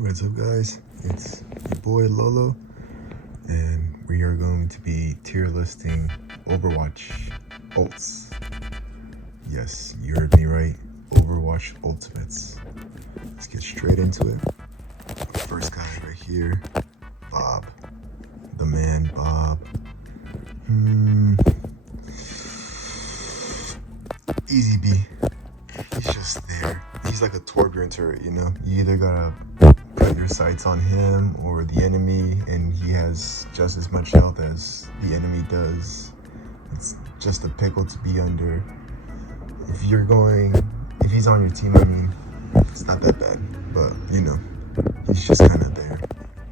What's up, guys? It's your boy Lolo, and we are going to be tier listing Overwatch ults. Yes, you heard me right. Overwatch ultimates. Let's get straight into it. First guy right here, Bob. The man, Bob. Easy B. He's just there. He's like a Torbjorn turret, you know? You either gotta put your sights on him or the enemy, and he has just as much health as the enemy does. It's just a pickle to be under. If he's on your team, I mean, it's not that bad, but you know, he's just kind of there.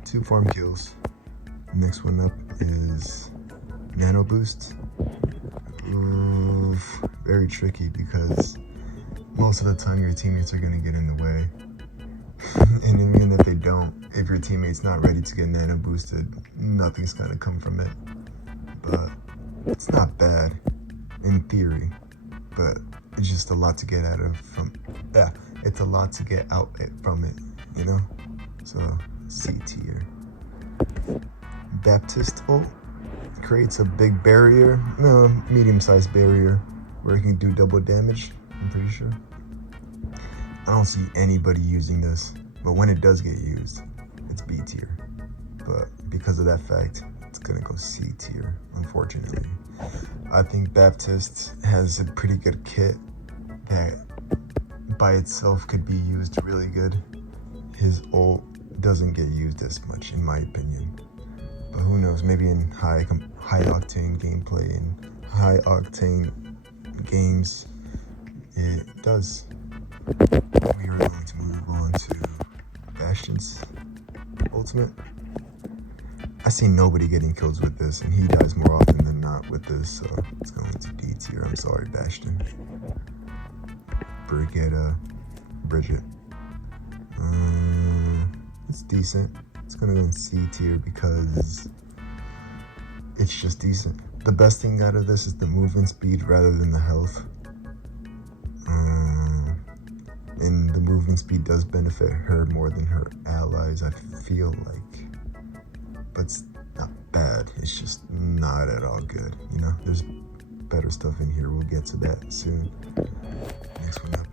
2 farm kills. Next one up is Nano Boost. Oof, very tricky because most of the time your teammates are gonna get in the way. And even if they don't, if your teammate's not ready to get nano boosted, nothing's gonna come from it. But it's not bad in theory, but it's just a lot to get out from it, you know? So C tier. Baptist ult creates a big barrier, no, medium-sized barrier where it can do double damage, I'm pretty sure. I don't see anybody using this, but when it does get used, it's B tier. But because of that fact, it's gonna go C tier, unfortunately. I think Baptist has a pretty good kit that by itself could be used really good. His ult doesn't get used as much, in my opinion. But who knows, maybe in high octane gameplay and high octane games, it does. We are going to move on to Bastion's ultimate. I see nobody getting kills with this, and he dies more often than not with this, so it's going to D tier. I'm sorry, Bastion. Bridget. It's decent. It's gonna go in C tier because it's just decent. The best thing out of this is the movement speed rather than the health. And the movement speed does benefit her more than her allies, I feel like. But it's not bad, it's just not at all good, you know? There's better stuff in here, we'll get to that soon. Next one up.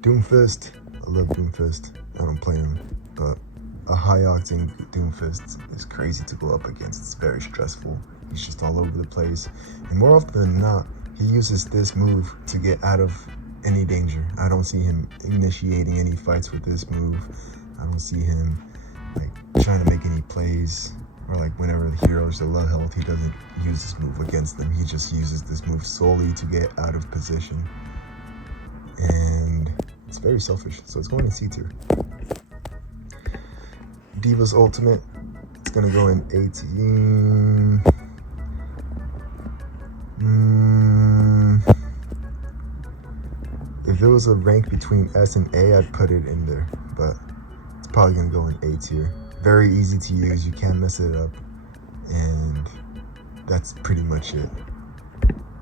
Doomfist. I love Doomfist. I don't play him, but a high octane Doomfist is crazy to go up against. It's very stressful. He's just all over the place. And more often than not, he uses this move to get out of any danger. I don't see him initiating any fights with this move. I don't see him like trying to make any plays, or like whenever the heroes are low health, he doesn't use this move against them. He just uses this move solely to get out of position. And it's very selfish, so it's going in C tier. Diva's ultimate, it's gonna go in A tier. If there was a rank between S and A, I'd put it in there, but it's probably gonna go in A tier. Very easy to use, you can't mess it up, and that's pretty much it.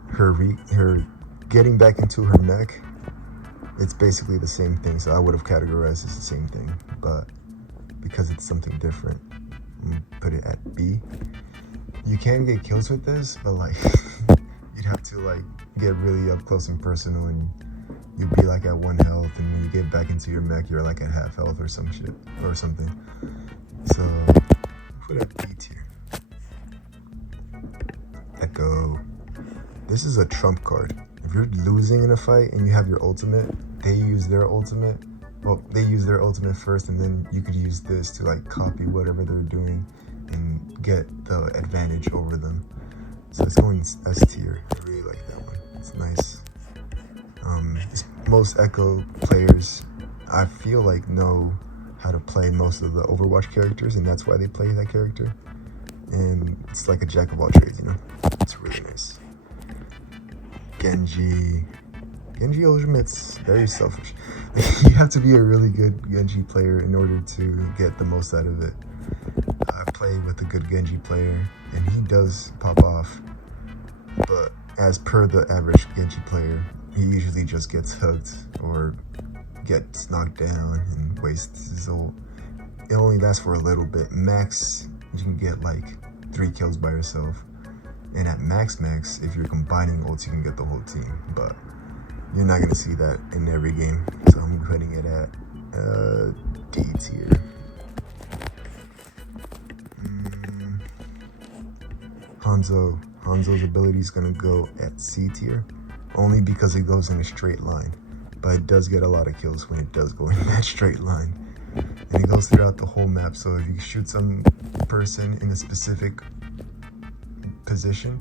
Her getting back into her mech, it's basically the same thing, so I would have categorized as the same thing, but because it's something different, I'm gonna put it at B. You can get kills with this, but like you'd have to like get really up close and personal, and you'd be like at 1 health, and when you get back into your mech, you're like at half health or some shit or something. So put it at B tier. Echo. This is a trump card. If you're losing in a fight and you have your ultimate, they use their ultimate. Well, they use their ultimate first, and then you could use this to like copy whatever they're doing and get the advantage over them. So it's going S tier. I really like that one. It's nice. Most Echo players, I feel like, know how to play most of the Overwatch characters, and that's why they play that character. And it's like a jack of all trades, you know? It's really nice. Genji Ultimate's very selfish. You have to be a really good Genji player in order to get the most out of it. I play with a good Genji player, and he does pop off, but as per the average Genji player, he usually just gets hooked or gets knocked down and wastes his ult. It only lasts for a little bit. Max, you can get like 3 kills by yourself. And at max, if you're combining ults, you can get the whole team. But you're not gonna see that in every game. So I'm putting it at D tier. Hanzo's ability is gonna go at C tier, only because it goes in a straight line. But it does get a lot of kills when it does go in that straight line. And it goes throughout the whole map, so if you shoot some person in a specific position,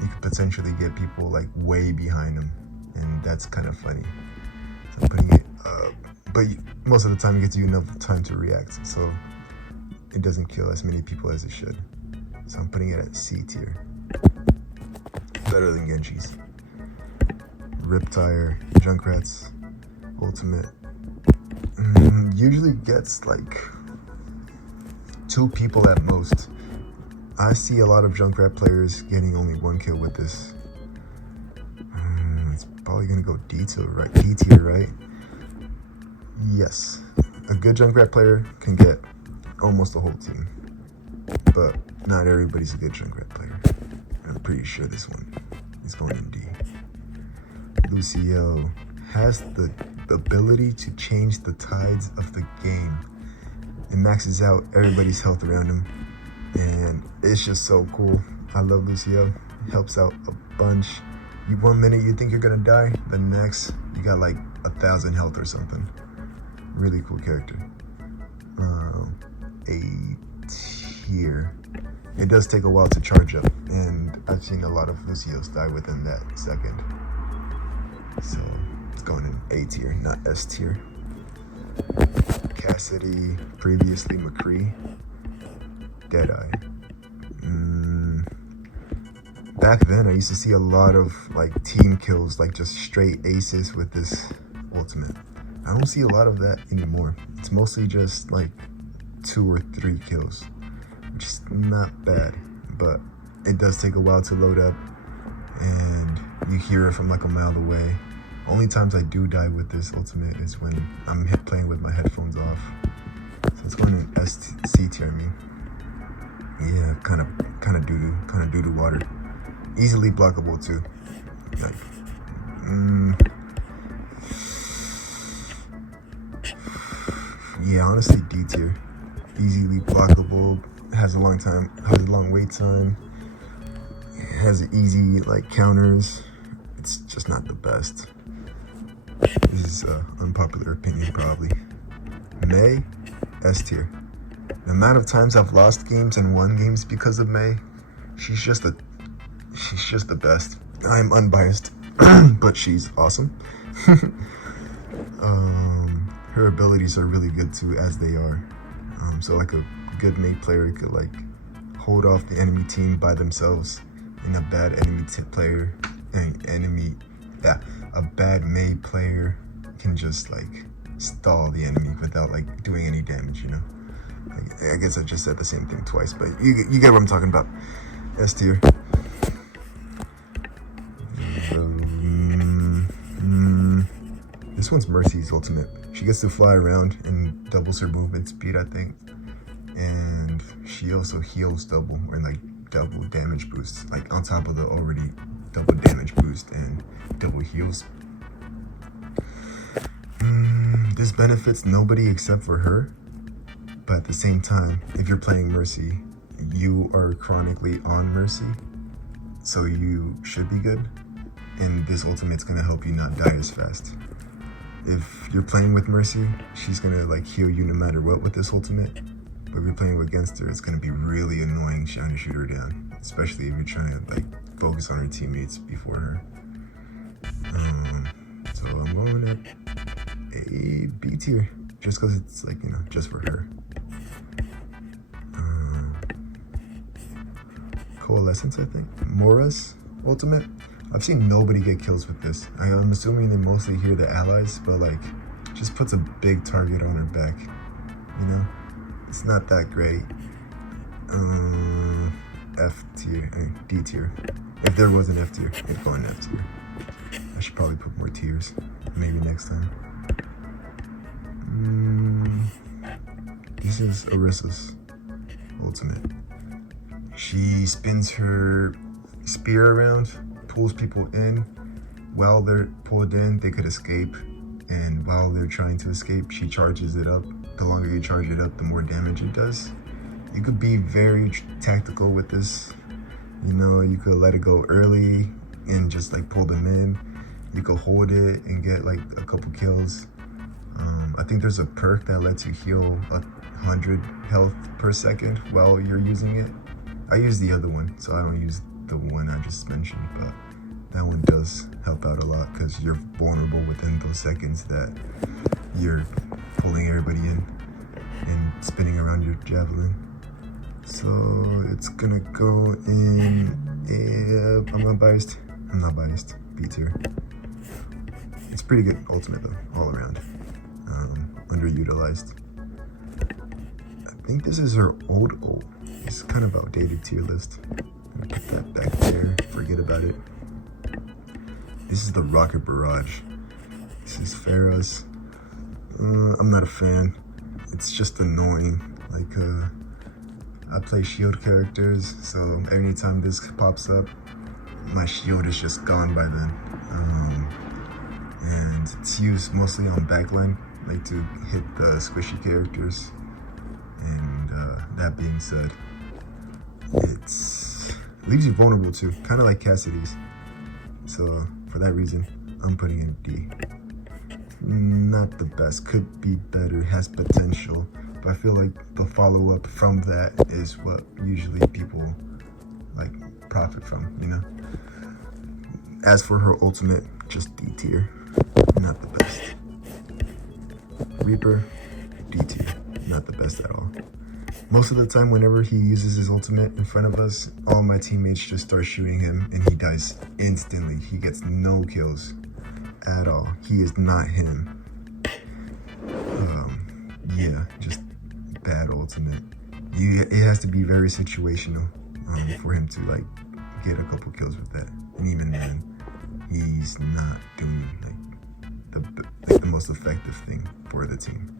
you could potentially get people like way behind them, and that's kind of funny. So I'm putting it but most of the time it gives you enough time to react, so it doesn't kill as many people as it should. So I'm putting it at C tier. Better than Genji's. Riptire, Junkrat's ultimate usually gets like 2 people at most. I see a lot of Junkrat players getting only 1 kill with this. It's probably gonna go D tier, right? Yes. A good Junkrat player can get almost the whole team. But not everybody's a good Junkrat player. I'm pretty sure this one is going in D. Lucio has the ability to change the tides of the game. It maxes out everybody's health around him, and it's just so cool. I love Lucio. He helps out a bunch. One minute you think you're gonna die, the next you got like 1,000 health or something. Really cool character. A tier. It does take a while to charge up, and I've seen a lot of Lucios die within that second. So it's going in A tier, not S tier. Cassidy, previously McCree. Deadeye. Back then I used to see a lot of like team kills, like just straight aces with this ultimate. I don't see a lot of that anymore. It's mostly just like 2 or 3 kills, which is not bad, but it does take a while to load up, and you hear it from like a mile away. Only times I do die with this ultimate is when I'm playing with my headphones off. So it's going in C tier, I mean. Yeah, kind of doo-doo water. Easily blockable too. Like, yeah, honestly D tier. Easily blockable, has a long wait time, has easy like counters. It's just not the best. This is an unpopular opinion probably. Mei, S tier. The amount of times I've lost games and won games because of Mei, she's just the best. I'm unbiased, but she's awesome. Her abilities are really good too, as they are. So like a good Mei player could like hold off the enemy team by themselves, and a bad a bad Mei player can just like stall the enemy without like doing any damage, you know? Like, I guess I just said the same thing twice, but you get what I'm talking about. S tier. This one's Mercy's ultimate. She gets to fly around and doubles her movement speed, I think. And she also heals double, or like double damage boosts, like on top of the already double damage boost and double heals. This benefits nobody except for her, but at the same time, if you're playing Mercy, you are chronically on Mercy, so you should be good, and this ultimate's gonna help you not die as fast. If you're playing with Mercy, she's gonna like heal you no matter what with this ultimate, but if you're playing against her, it's gonna be really annoying trying to shoot her down, especially if you're trying to like focus on her teammates before her. So I'm going at a B tier, just because it's like, you know, just for her. Coalescence, I think. Mora's ultimate. I've seen nobody get kills with this. I'm assuming they mostly hear the allies, but like, just puts a big target on her back. You know, it's not that great. F tier, D tier. If there was an F tier, it'd go in F tier. I should probably put more tiers, maybe next time. This is Orisa's ultimate. She spins her spear around, pulls people in. While they're pulled in, they could escape. And while they're trying to escape, she charges it up. The longer you charge it up, the more damage it does. You could be very tactical with this. You know, you could let it go early and just like pull them in. You could hold it and get like a couple kills. I think there's a perk that lets you heal 100 health per second while you're using it. I use the other one, so I don't use the one I just mentioned, but that one does help out a lot because you're vulnerable within those seconds that you're pulling everybody in and spinning around your javelin. So it's gonna go in, I'm not biased, B tier. It's pretty good ultimate though, all around. Underutilized. I think this is her old ult. It's kind of outdated tier list. Put that back there, forget about it. This is the Rocket Barrage. This is Pharah's. I'm not a fan. It's just annoying. Like, I play shield characters, so anytime this pops up, my shield is just gone by then. And it's used mostly on backline, like to hit the squishy characters. And that being said, it leaves you vulnerable too, kind of like Cassidy's. So for that reason, I'm putting it D. Not the best, could be better, has potential, but I feel like the follow-up from that is what usually people like profit from, you know? As for her ultimate, just D tier, not the best. Reaper, D tier, not the best at all. Most of the time, whenever he uses his ultimate in front of us, all my teammates just start shooting him and he dies instantly. He gets no kills at all. He is not him. Yeah, just bad ultimate. It has to be very situational for him to like get a couple kills with that. And even then, he's not doing like the most effective thing for the team.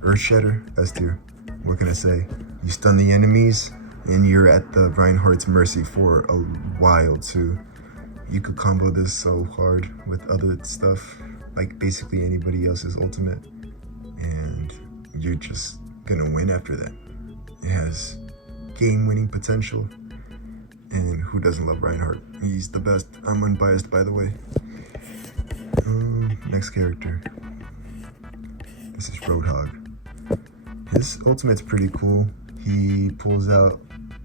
Earthshatter, S tier. What can I say? You stun the enemies, and you're at the Reinhardt's mercy for a while too. You could combo this so hard with other stuff, like basically anybody else's ultimate, and you're just gonna win after that. It has game-winning potential, and who doesn't love Reinhardt? He's the best. I'm unbiased, by the way. Next character. This is Roadhog. His ultimate's pretty cool. He pulls out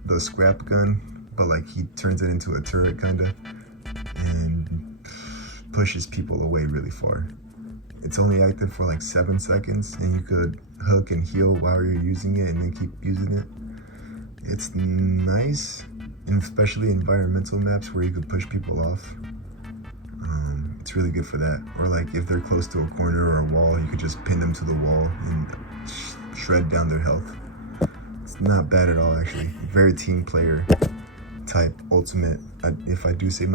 the scrap gun, but like he turns it into a turret kinda, and pushes people away really far. It's only active for like 7 seconds, and you could hook and heal while you're using it and then keep using it. It's nice, and especially environmental maps where you could push people off. It's really good for that. Or like if they're close to a corner or a wall, you could just pin them to the wall and shred down their health. It's not bad at all, actually. Very team player type ultimate. If I do say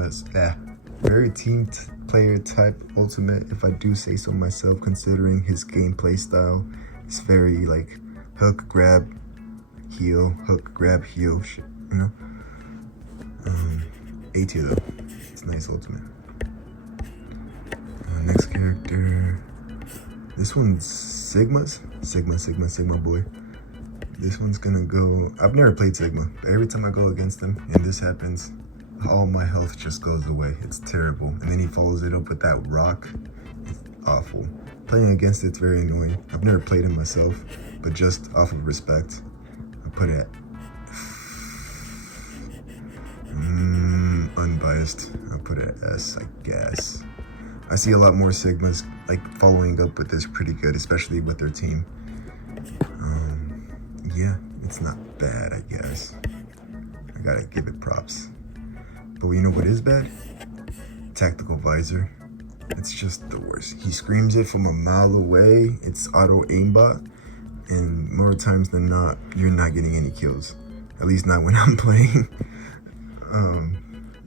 very team player type ultimate, if I do say so myself, considering his gameplay style. It's very like hook, grab, heal, hook, grab, heal, shit, you know? A tier though. It's a nice ultimate. Next character. This one's Sigma boy. This one's gonna go, I've never played Sigma, but every time I go against him and this happens, all my health just goes away. It's terrible. And then he follows it up with that rock. It's awful. Playing against it's very annoying. I've never played him myself, but just off of respect, I put it at unbiased. I'll put it at S, I guess. I see a lot more Sigmas like following up with this pretty good, especially with their team. Yeah, it's not bad, I guess. I gotta give it props. But you know what is bad? Tactical visor. It's just the worst. He screams it from a mile away. It's auto aimbot, and more times than not, you're not getting any kills. At least not when I'm playing.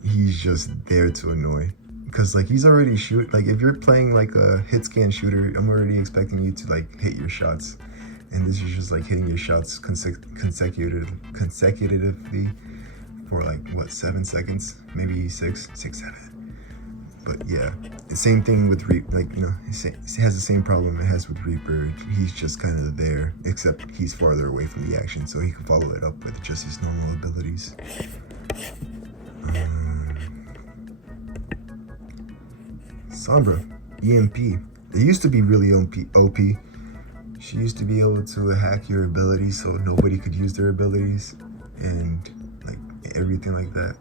He's just there to annoy. Because like he's already like if you're playing like a hit scan shooter, I'm already expecting you to like hit your shots, and this is just like hitting your shots consecutively for like what, 7 seconds, maybe 7. But yeah, the same thing with like, you know, it has the same problem it has with Reaper. He's just kind of there, except he's farther away from the action, so he can follow it up with just his normal abilities. Sombra, EMP. They used to be really OP. She used to be able to hack your abilities so nobody could use their abilities and like everything like that.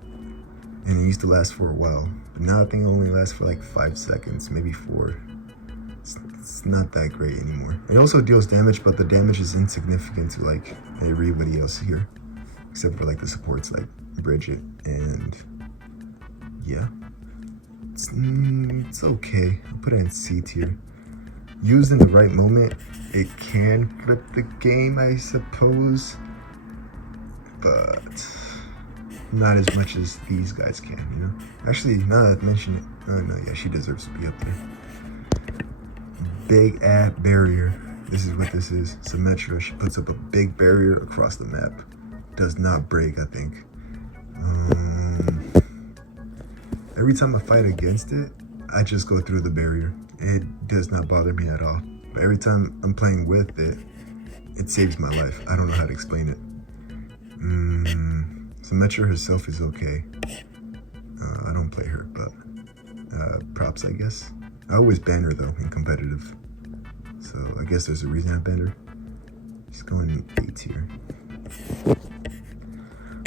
And it used to last for a while. But now I think it only lasts for like 5 seconds, maybe 4. It's not that great anymore. It also deals damage, but the damage is insignificant to like everybody else here, except for like the supports like Bridget, and yeah. It's okay. I'll put it in C tier. Used in the right moment, it can flip the game, I suppose, but not as much as these guys can, you know? Actually, now that I mention it, oh no, yeah, she deserves to be up there. Big app barrier. This is what this is. Symmetra. She puts up a big barrier across the map. Does not break, I think. Every time I fight against it, I just go through the barrier. It does not bother me at all. But every time I'm playing with it, it saves my life. I don't know how to explain it. Symmetra herself is okay. I don't play her, but props, I guess. I always ban her though in competitive. So I guess there's a reason I banned her. She's going in A tier.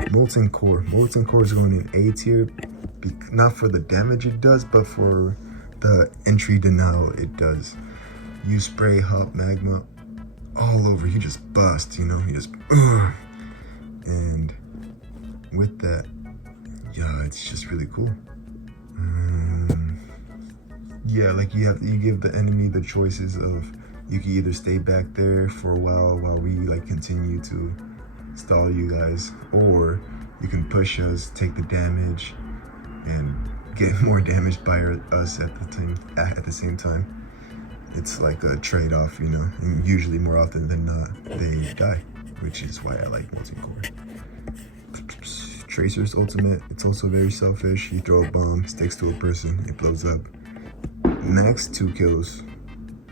Molten Core. Molten Core is going in A tier, not for the damage it does, but for the entry denial it does. You spray hot magma all over, you just bust, you know, you just and with that, yeah, it's just really cool. Yeah, like you give the enemy the choices of, you can either stay back there for a while we like continue to stall you guys, or you can push us, take the damage, and get more damage by us at the same time. It's like a trade-off, you know, and usually more often than not they die, which is why I like Molten Core. Tracer's ultimate, it's also very selfish. You throw a bomb, sticks to a person, it blows up. Max 2 kills,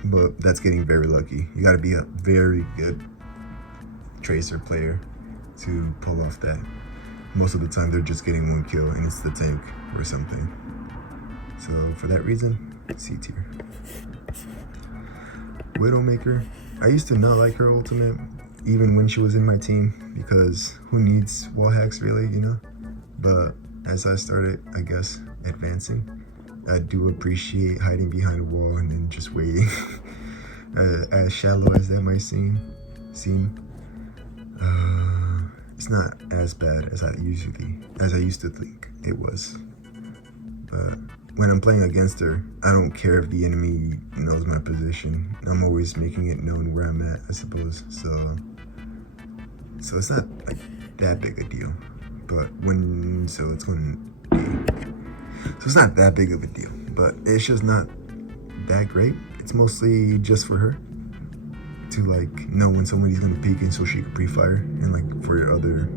but that's getting very lucky. You gotta be a very good Tracer player to pull off that. Most of the time they're just getting 1 kill and it's the tank or something. So for that reason, C tier. Widowmaker, I used to not like her ultimate even when she was in my team, because who needs wall hacks really, you know? But as I started, I guess, advancing, I do appreciate hiding behind a wall and then just waiting. As shallow as that might seem, it's not as bad as I used to think it was. But when I'm playing against her, I don't care if the enemy knows my position. I'm always making it known where I'm at, I suppose. So it's not like that big a deal. But so it's going to be. So it's not that big of a deal, but it's just not that great. It's mostly just for her to like know when somebody's gonna peek in so she can pre-fire, and like for your other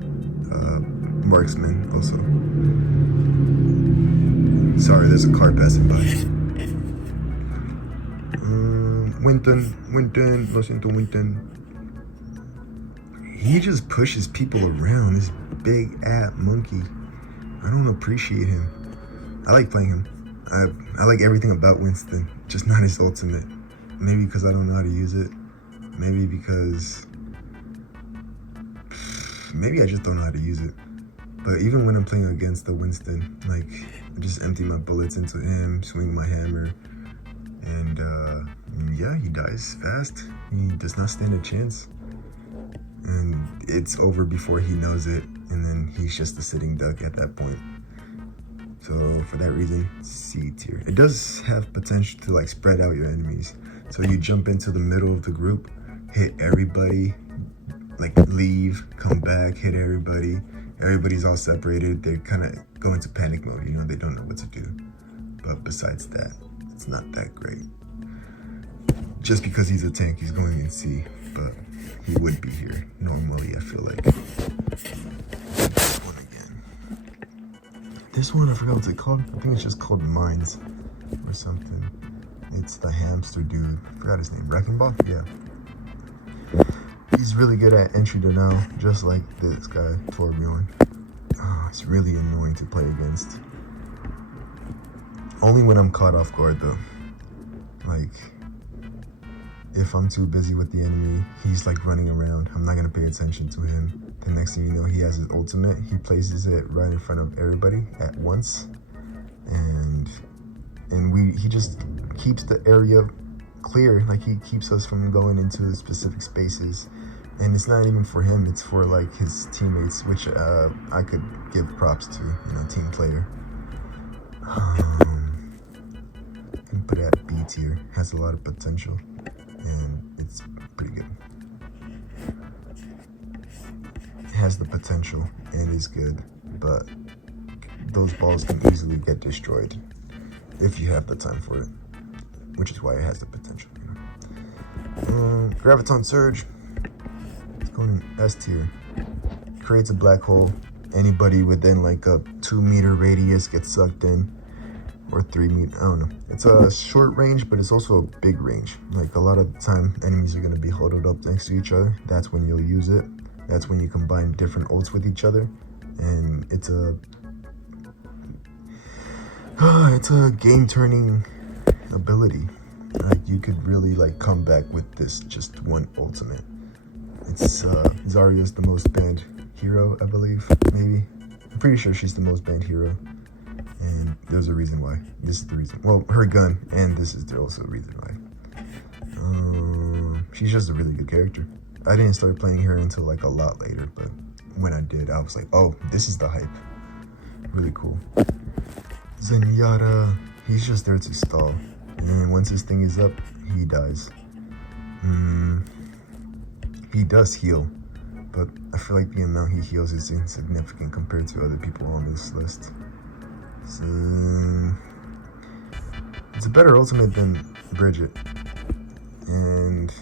marksmen also. Sorry, there's a car passing by. Winton, lo siento, Winton. He just pushes people around, this big app monkey. I don't appreciate him. I like playing him. I like everything about Winston, just not his ultimate. Maybe because I don't know how to use it. Maybe because... maybe I just don't know how to use it. But even when I'm playing against the Winston, like, I just empty my bullets into him, swing my hammer, and yeah, he dies fast. He does not stand a chance. And it's over before he knows it, and then he's just a sitting duck at that point. So for that reason, C tier. It does have potential to like spread out your enemies. So you jump into the middle of the group, hit everybody, like leave, come back, hit everybody. Everybody's all separated. They kind of go into panic mode, you know, they don't know what to do. but besides that, it's not that great. Just because he's a tank, he's going in C, but he would be here normally, I feel like. This one again. This one, I forgot what's it called. I think it's just called Mines or something. It's the hamster dude. I forgot his name. Wrecking Ball? Yeah. He's really good at entry to now, just like this guy, Torbjorn. Oh, it's really annoying to play against. Only when I'm caught off guard though. Like, if I'm too busy with the enemy, he's like running around. I'm not gonna pay attention to him. The next thing you know, he has his ultimate. He places it right in front of everybody at once. And he just keeps the area clear. Like, he keeps us from going into specific spaces. And it's not even for him, it's for like his teammates, which I could give props to, you know, team player. Can put it at B tier. Has a lot of potential, and it's pretty good. It has the potential and is good, but those balls can easily get destroyed if you have the time for it, which is why it has the potential. You know? Graviton Surge. In S tier. Creates a black hole. Anybody within like a 2-meter radius gets sucked in, or 3 meter, I don't know. It's a short range, but it's also a big range. Like, a lot of the time enemies are going to be huddled up next to each other. That's when you'll use it. That's when you combine different ults with each other, and it's a game turning ability. Like, you could really like come back with this just one ultimate. It's Zarya's the most banned hero, I believe, maybe. I'm pretty sure she's the most banned hero, and there's a reason why. This is the reason. Well, her gun, and this is also the reason why. She's just a really good character. I didn't start playing her until like a lot later, but when I did, I was like, oh, this is the hype. Really cool. Zenyatta, he's just there to stall, and once his thing is up, he dies. He does heal, but I feel like the amount he heals is insignificant compared to other people on this list. So, it's a better ultimate than Bridget. And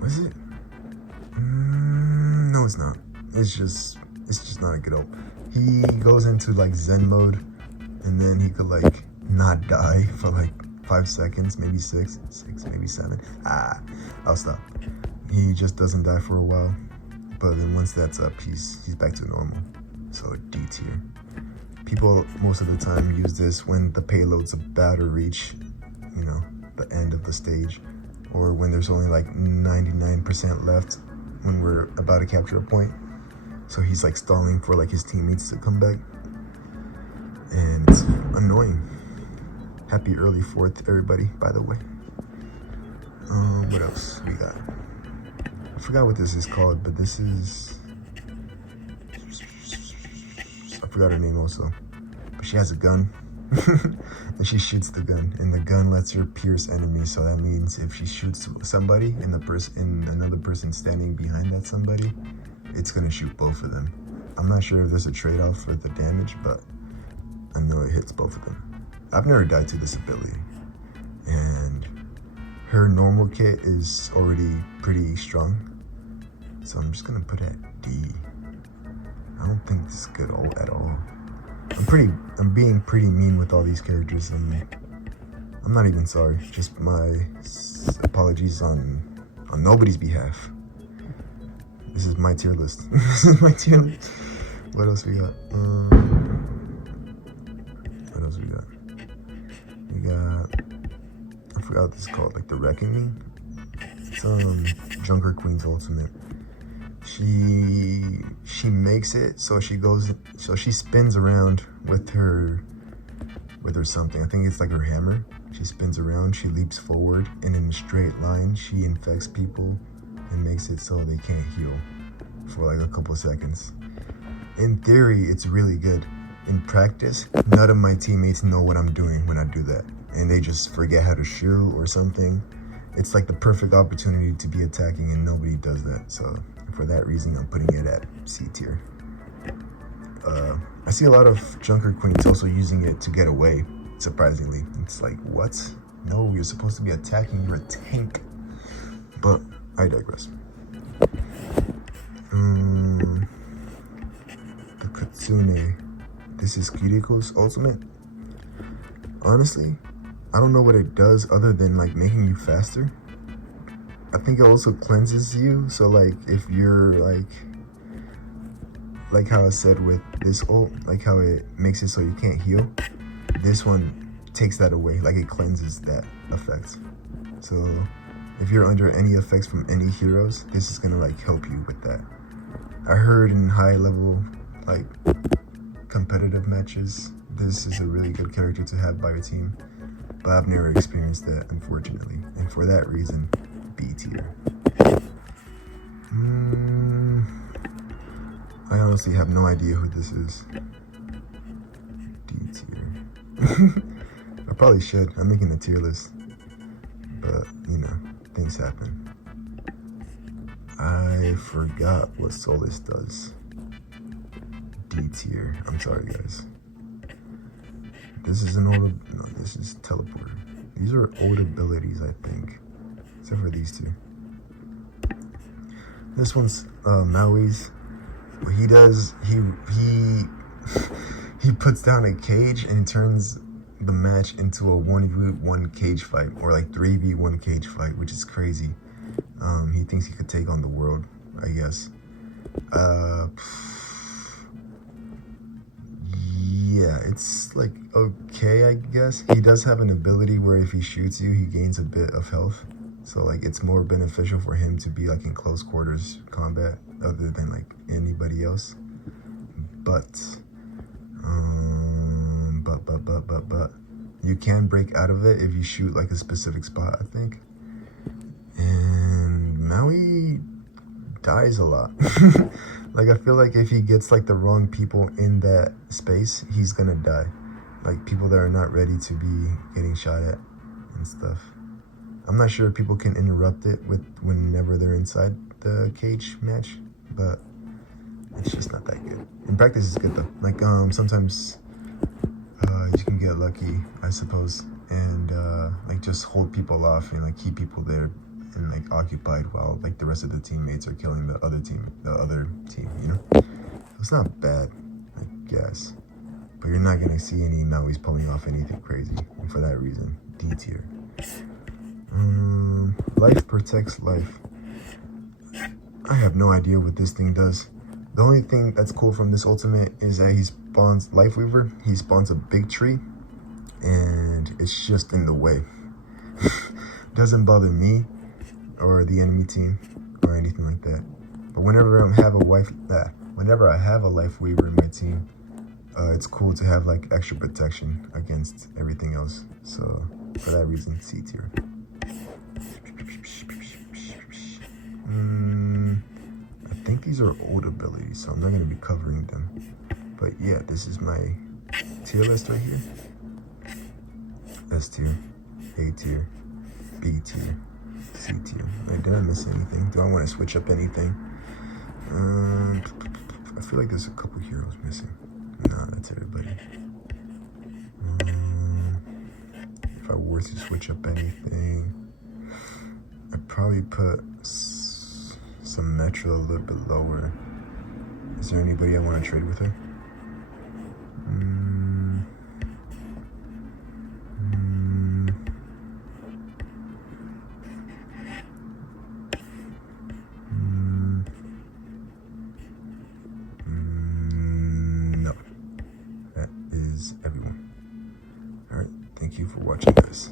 was it? No, it's not. It's just not a good ult. He goes into like Zen mode, and then he could like not die for like 5 seconds, maybe 6, maybe 7. I'll stop. He just doesn't die for a while, but then once that's up, he's back to normal. So D tier. People most of the time use this when the payload's about to reach, you know, the end of the stage, or when there's only like 99% left when we're about to capture a point. So he's like stalling for like his teammates to come back, and it's annoying. Happy early 4th, everybody, by the way. What else we got? I forgot what this is called, but this is... I forgot her name also. But she has a gun, and she shoots the gun, and the gun lets her pierce enemies. So that means if she shoots somebody, and another person standing behind that somebody, it's gonna shoot both of them. I'm not sure if there's a trade-off for the damage, but I know it hits both of them. I've never died to this ability, and her normal kit is already pretty strong, so I'm just gonna put it at D. I don't think this is good at all. I'm being pretty mean with all these characters, and I'm not even sorry. Just my apologies on nobody's behalf. This is my tier list. This is my tier list. What else we got? What else we got? We got, I forgot what this is called, like the Reckoning. It's Junker Queen's ultimate. She makes it so she spins around with her something. I think it's like her hammer. She spins around, she leaps forward, and in a straight line she infects people and makes it so they can't heal for like a couple seconds. In theory, it's really good. In practice, none of my teammates know what I'm doing when I do that, and they just forget how to shoot or something. It's like the perfect opportunity to be attacking, and nobody does that. So for that reason, I'm putting it at C tier. I see a lot of Junker Queens also using it to get away, surprisingly. It's like, what? No, you're supposed to be attacking, you're a tank. But I digress. The Katsune. This is Kiriko's ultimate. Honestly, I don't know what it does other than like making you faster. I think it also cleanses you, so like if you're like how I said with this ult, like how it makes it so you can't heal, this one takes that away, like it cleanses that effect. So if you're under any effects from any heroes, this is gonna like help you with that. I heard in high level like competitive matches, this is a really good character to have by your team, but I've never experienced that, unfortunately, and for that reason, B tier. I honestly have no idea who this is. D tier. I probably should. I'm making a tier list, but you know, things happen. I forgot what Solus does. D tier. I'm sorry, guys. This is an old. No, this is teleporter. These are old abilities, I think, except for these two. This one's Maui's. What he does, he puts down a cage and turns the match into a 1v1 cage fight, or like 3v1 cage fight, which is crazy. He thinks he could take on the world, I guess. Yeah, it's like okay, I guess. He does have an ability where if he shoots you, he gains a bit of health. So like it's more beneficial for him to be like in close quarters combat other than like anybody else. But you can break out of it if you shoot like a specific spot, I think. And Maui dies a lot. Like I feel like if he gets like the wrong people in that space, he's gonna die. Like people that are not ready to be getting shot at and stuff. I'm not sure if people can interrupt it with whenever they're inside the cage match, but it's just not that good. In practice, it's good though. Like sometimes you can get lucky, I suppose, and like just hold people off and like keep people there and like occupied while like the rest of the teammates are killing the other team, you know? It's not bad, I guess, but you're not gonna see any Maui's pulling off anything crazy, and for that reason, D tier. Life protects life. I have no idea what this thing does. The only thing that's cool from this ultimate is that he spawns Life Weaver. He spawns a big tree, and it's just in the way. Doesn't bother me or the enemy team or anything like that. But whenever I have a Life Weaver in my team, it's cool to have like extra protection against everything else. So for that reason, C tier. I think these are old abilities, so I'm not going to be covering them. But yeah, this is my tier list right here. S tier, A tier, B tier, C tier. Did I miss anything? Do I want to switch up anything? I feel like there's a couple heroes missing. Nah, that's everybody. If I were to switch up anything, I'd probably put some Metro a little bit lower. Is there anybody I want to trade with her? No. That is everyone. Alright, thank you for watching, guys.